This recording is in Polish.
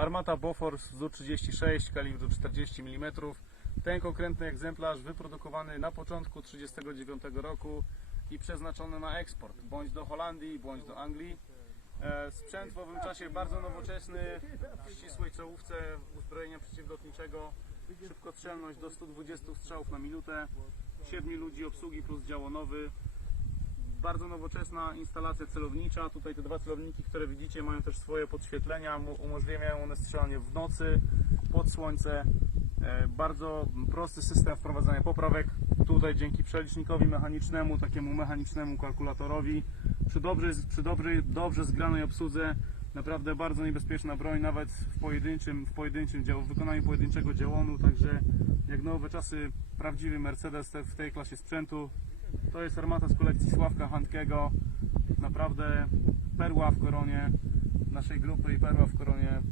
Armata Bofors ZU-36 kalibru 40 mm. Ten konkretny egzemplarz wyprodukowany na początku 1939 roku i przeznaczony na eksport, bądź do Holandii, bądź do Anglii. E, Sprzęt w owym czasie bardzo nowoczesny, w ścisłej czołówce uzbrojenia przeciwlotniczego, szybkostrzelność do 120 strzałów na minutę, 7 ludzi obsługi plus działonowy, bardzo nowoczesna instalacja celownicza. Tutaj te dwa celowniki, które widzicie, mają też swoje podświetlenia. Umożliwiają one strzelanie w nocy, pod słońce. E, Bardzo prosty system wprowadzania poprawek. Tutaj dzięki przelicznikowi mechanicznemu, takiemu mechanicznemu kalkulatorowi, przy dobrze, przy dobrej, dobrze zgranej obsłudze, naprawdę bardzo niebezpieczna broń, nawet w pojedynczym, w pojedynczym dział, w wykonaniu pojedynczego działonu. Także jak nowe czasy, prawdziwy Mercedes w tej klasie sprzętu. To jest armata z kolekcji Sławka Handkiego. Naprawdę perła w koronie naszej grupy i perła w koronie